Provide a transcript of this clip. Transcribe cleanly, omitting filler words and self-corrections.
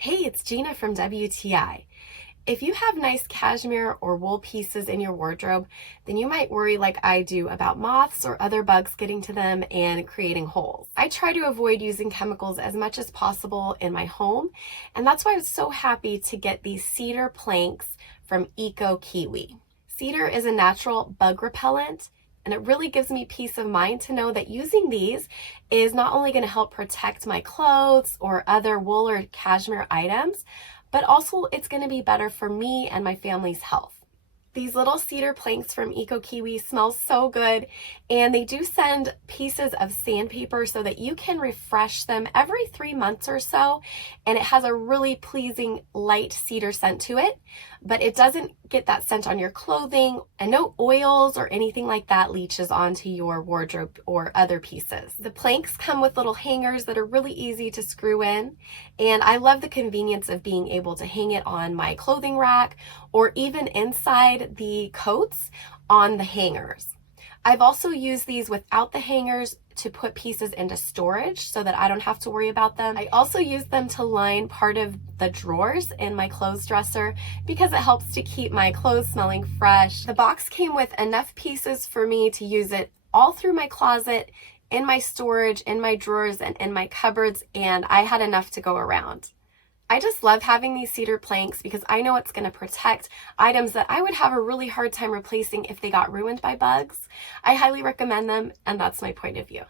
Hey, it's Gina from WTI. If you have nice cashmere or wool pieces in your wardrobe, then you might worry like I do about moths or other bugs getting to them and creating holes. I try to avoid using chemicals as much as possible in my home, and that's why I was so happy to get these cedar planks from ecoKiwi. Cedar is a natural bug repellent, and it really gives me peace of mind to know that using these is not only going to help protect my clothes or other wool or cashmere items, but also it's going to be better for me and my family's health. These little cedar planks from ecoKiwi smell so good, and they do send pieces of sandpaper so that you can refresh them every 3 months or so, and it has a really pleasing light cedar scent to it, but it doesn't get that scent on your clothing, and no oils or anything like that leaches onto your wardrobe or other pieces. The planks come with little hangers that are really easy to screw in, and I love the convenience of being able to hang it on my clothing rack or even inside the coats on the hangers. I've also used these without the hangers to put pieces into storage so that I don't have to worry about them. I also use them to line part of the drawers in my clothes dresser because it helps to keep my clothes smelling fresh. The box came with enough pieces for me to use it all through my closet, in my storage, in my drawers, and in my cupboards, and I had enough to go around. I just love having these cedar planks because I know it's going to protect items that I would have a really hard time replacing if they got ruined by bugs. I highly recommend them, and that's my point of view.